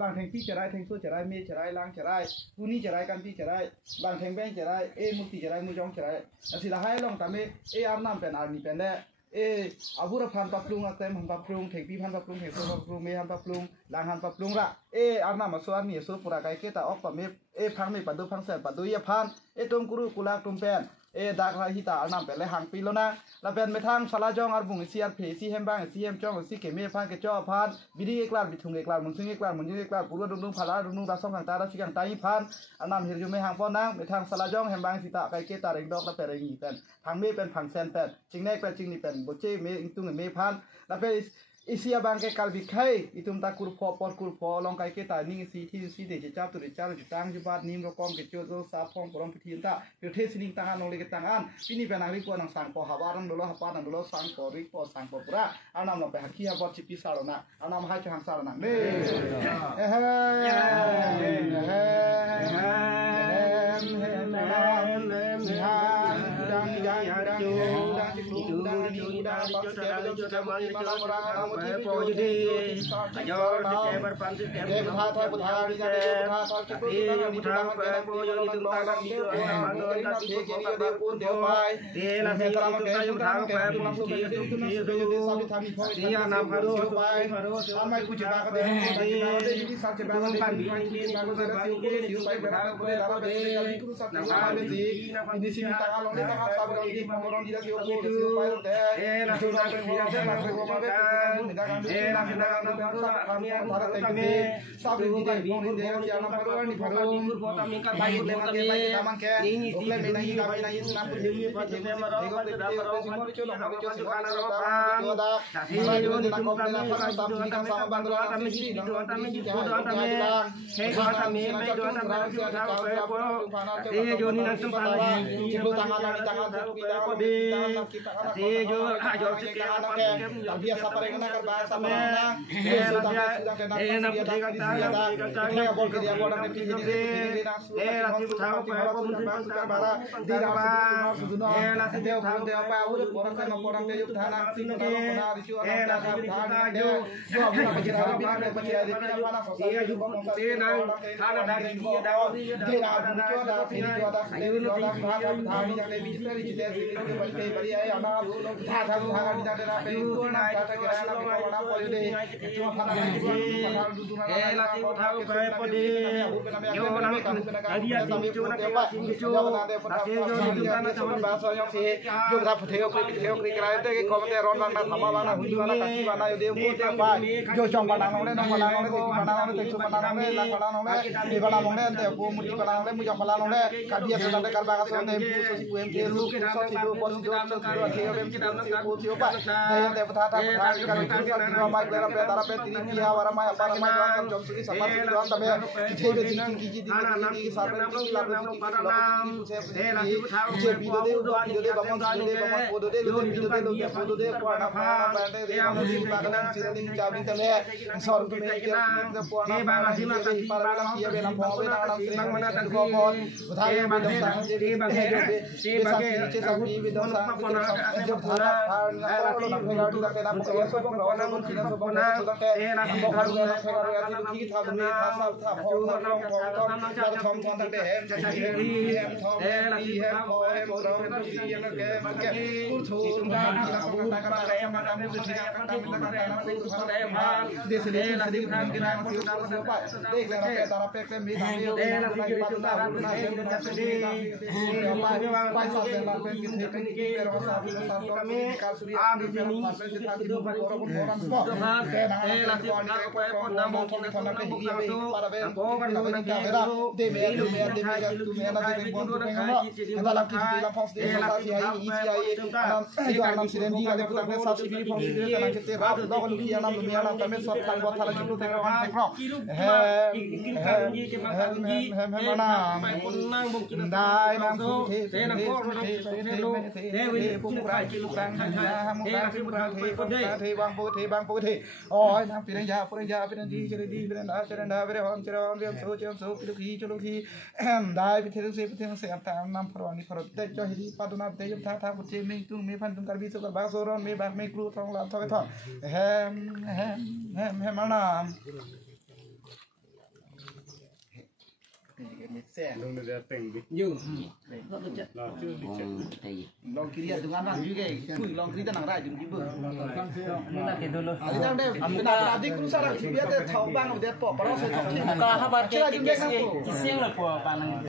บางแทงพี่จะได้แทงสู้จะได้เมจะได้ล้างจะได้กูนี่จะได้กันพี่จะได้บางแทงแบงจะได้มุติจะได้มือจองจะได้สิละให้ลองทำอาบน้ำเป็นอาร์มีเป็นได้อาบุระพันปับปรุงอาเต็มพันปับปรุงแทงพี่พันปับปรุงแทงสู้ปับปรุงเมพันปับปรุงล้างพันปับปรุงละอาบน้ำมาสวดมีสู้ปุระไก่เกตาออกปะเมพังเมปัดดูพังเสร็จปัดดูยาพันตุมกุรุกุลาตุมเป็นดักราหิตาอาบน้ำเป็นเลยหางปีแล้วนะแล้วเป็นไปทางสลาจองอาร์บุงซีอาร์เพซีเฮมบ้างซีเฮมจองซีเกเมพันเกจ่อพันวิธีเอกลาบิทุงเอกลามุนซึ่งเอกลามุนยิ่งเอกลาปุระดุงพลาดุงราส่งทางตาราชิกันตายิพันอาบน้ำเฮริโยเมหางป้อนนางไปทางสลาจองเฮมบ้างสิตาไก่เกตาเริงดอกแล้วเป็นอะไรอีเป็นพังเมเป็นพังเซนเป็นจิงเนกเป็นจิงนี่เป็นโบเจเมอิงตุงเมพันแล้วเป็นisi abang ke kalbi khai itum ta kurpo por kurpo long kai ke ta ning si thi si de chap tu char jutang jubat nim rokom ke chozo sa phong porom pithin ta pe the sining tangan nong le ke tangan pini pe nang ri ko nang sang po hawarang dolo hapa nang dolo sang po ri po sang po pura anam no pe hakhi ha bot chipi sarona anam ha chang sarona ne sen Nung dia tinggi. Yung. Lah tu dicek. long kiri dengan nang juga long kiri nang rai juga ibu Mula ke dulu. ali nang deh benar adik kru sarang dia deh tahu bang dia po para saya tahu Muka habar ke kisiang lah po panang.